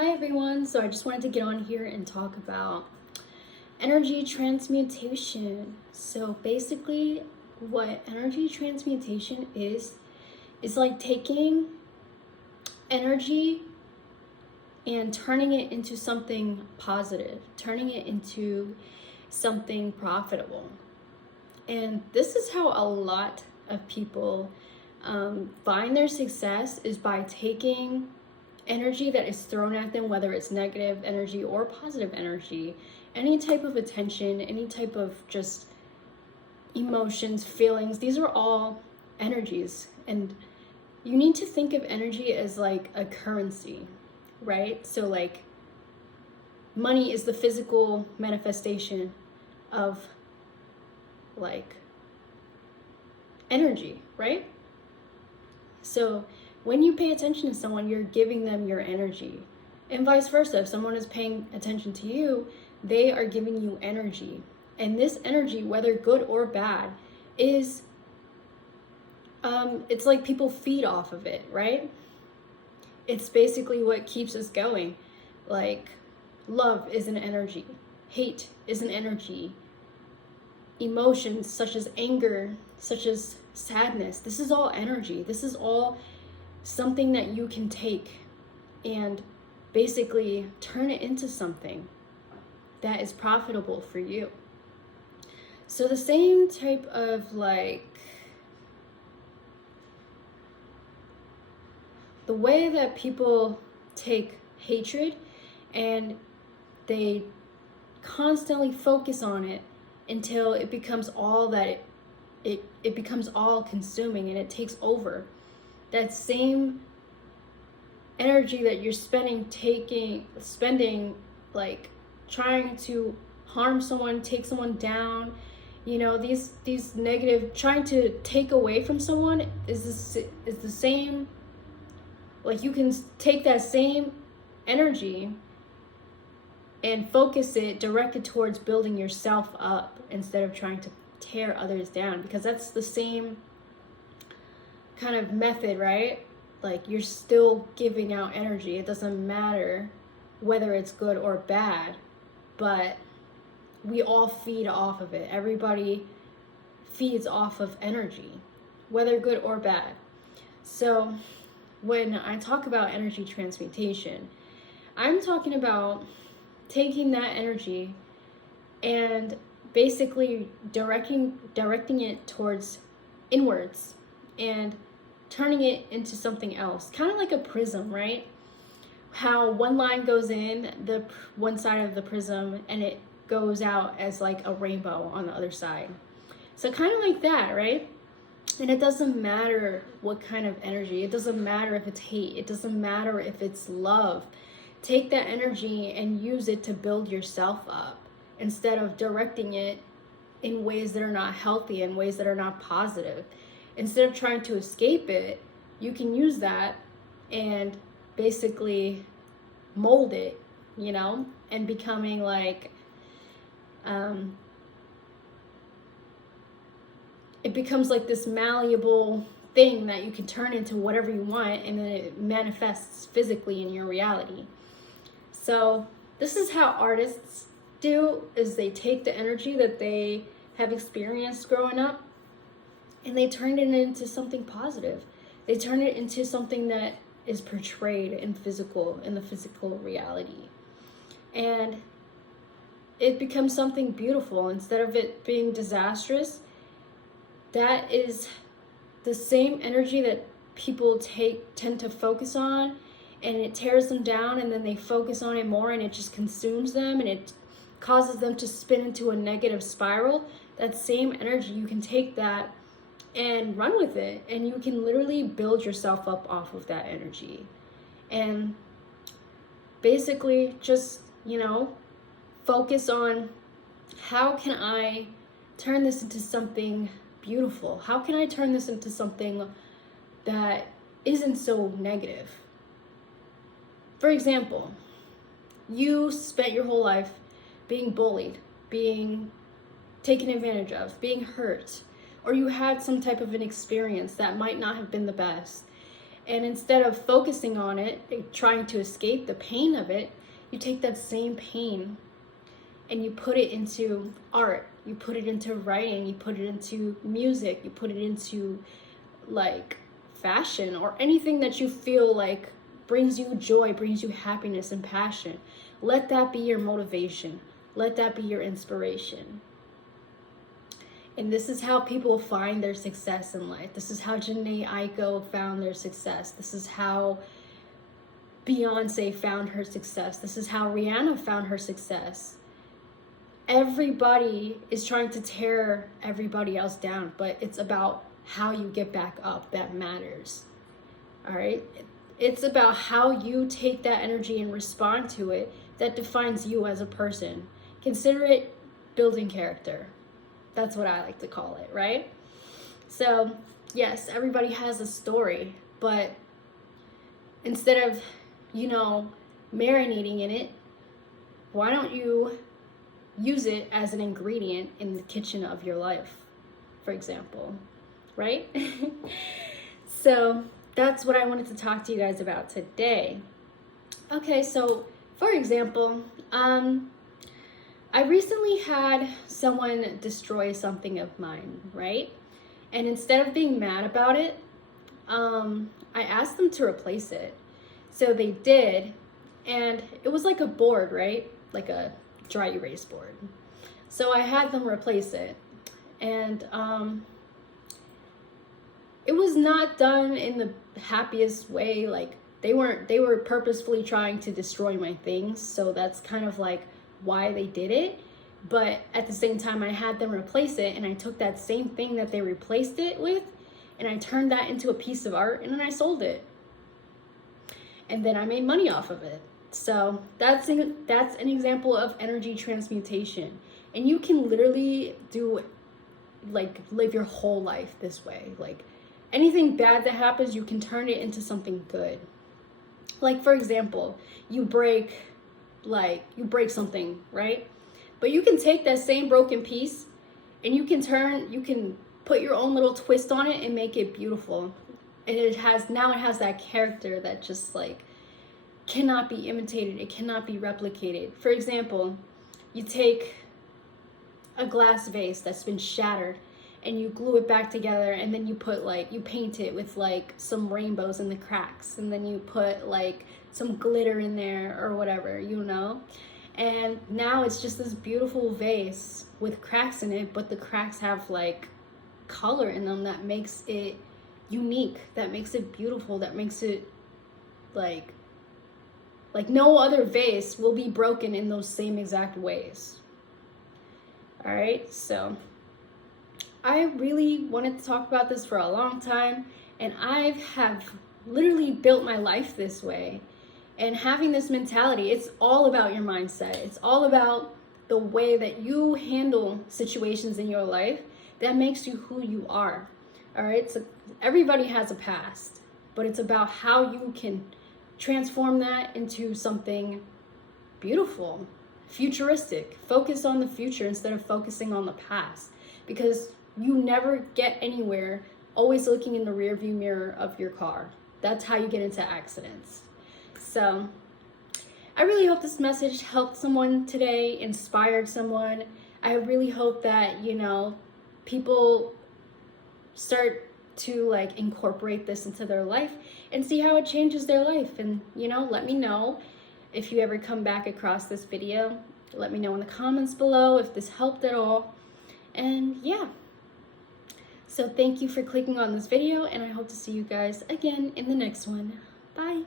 Hi everyone, so I just wanted to get on here and talk about energy transmutation. So basically what energy transmutation is like taking energy and turning it into something positive, turning it into something profitable. And this is how a lot of people find their success, is by taking energy that is thrown at them, whether it's negative energy or positive energy, any type of attention, any type of just emotions, feelings. These are all energies, and you need to think of energy as like a currency, right? So like money is the physical manifestation of like energy, right? So when you pay attention to someone, you're giving them your energy, and vice versa. If someone is paying attention to you, they are giving you energy. And this energy, whether good or bad, is it's like people feed off of it, right? It's basically what keeps us going. Like, love is an energy, hate is an energy, emotions such as anger, such as sadness, this is all energy. This is all something that you can take and basically turn it into something that is profitable for you. So the same type of like the way that people take hatred and they constantly focus on it until it becomes all that it becomes all consuming and it takes over. That same energy that you're spending like trying to harm someone, take someone down, these negative, trying to take away from someone is the same. Like, you can take that same energy and focus it, directed towards building yourself up instead of trying to tear others down, because that's the same kind of method, right? Like, you're still giving out energy. It doesn't matter whether it's good or bad, but we all feed off of it. Everybody feeds off of energy, whether good or bad. So when I talk about energy transmutation, I'm talking about taking that energy and basically directing it towards inwards and turning it into something else, kind of like a prism, right? How one line goes in the one side of the prism and it goes out as like a rainbow on the other side. So kind of like that, right? And it doesn't matter what kind of energy, it doesn't matter if it's hate, it doesn't matter if it's love. Take that energy and use it to build yourself up, instead of directing it in ways that are not healthy, in ways that are not positive. Instead of trying to escape it, you can use that and basically mold it, and becoming like, it becomes like this malleable thing that you can turn into whatever you want, and then it manifests physically in your reality. So this is how artists do, is they take the energy that they have experienced growing up and they turn it into something positive. They turn it into something that is portrayed in the physical reality. And it becomes something beautiful instead of it being disastrous. That is the same energy that people tend to focus on, and it tears them down, and then they focus on it more and it just consumes them and it causes them to spin into a negative spiral. That same energy, you can take that and run with it, and you can literally build yourself up off of that energy. And basically just, focus on, how can I turn this into something beautiful? How can I turn this into something that isn't so negative? For example, you spent your whole life being bullied, being taken advantage of, being hurt, or you had some type of an experience that might not have been the best. And instead of focusing on it, trying to escape the pain of it, you take that same pain and you put it into art, you put it into writing, you put it into music, you put it into like fashion or anything that you feel like brings you joy, brings you happiness and passion. Let that be your motivation. Let that be your inspiration. And this is how people find their success in life. This is how Janae Aiko found their success. This is how Beyonce found her success. This is how Rihanna found her success. Everybody is trying to tear everybody else down, but it's about how you get back up that matters. All right? It's about how you take that energy and respond to it that defines you as a person. Consider it building character. That's what I like to call it, right? So, yes, everybody has a story, but instead of, marinating in it, why don't you use it as an ingredient in the kitchen of your life, for example, right? So that's what I wanted to talk to you guys about today. Okay, so for example, I recently had someone destroy something of mine, right? And instead of being mad about it, I asked them to replace it. So they did, and it was like a board, right? Like a dry erase board. So I had them replace it, and it was not done in the happiest way. Like they were purposefully trying to destroy my things, so that's kind of like why they did it. But at the same time, I had them replace it, and I took that same thing that they replaced it with, and I turned that into a piece of art, and then I sold it, and then I made money off of it. So that's an example of energy transmutation. And you can literally live your whole life this way. Like anything bad that happens, you can turn it into something good. Like for example, you break something, right? But you can take that same broken piece and you can put your own little twist on it and make it beautiful. And it has that character that just like cannot be imitated, it cannot be replicated. For example, you take a glass vase that's been shattered and you glue it back together, and then you paint it with like some rainbows in the cracks, and then you put like some glitter in there or whatever, and now it's just this beautiful vase with cracks in it, but the cracks have like color in them that makes it unique, that makes it beautiful, that makes it like no other vase will be broken in those same exact ways. All right, so I really wanted to talk about this for a long time, and I have literally built my life this way. And having this mentality, it's all about your mindset. It's all about the way that you handle situations in your life that makes you who you are. All right, so everybody has a past, but it's about how you can transform that into something beautiful, futuristic. Focus on the future instead of focusing on the past, because you never get anywhere always looking in the rearview mirror of your car. That's how you get into accidents. So I really hope this message helped someone today, inspired someone. I really hope that, people start to incorporate this into their life and see how it changes their life. And, let me know if you ever come back across this video. Let me know in the comments below if this helped at all. And yeah. So thank you for clicking on this video, and I hope to see you guys again in the next one. Bye.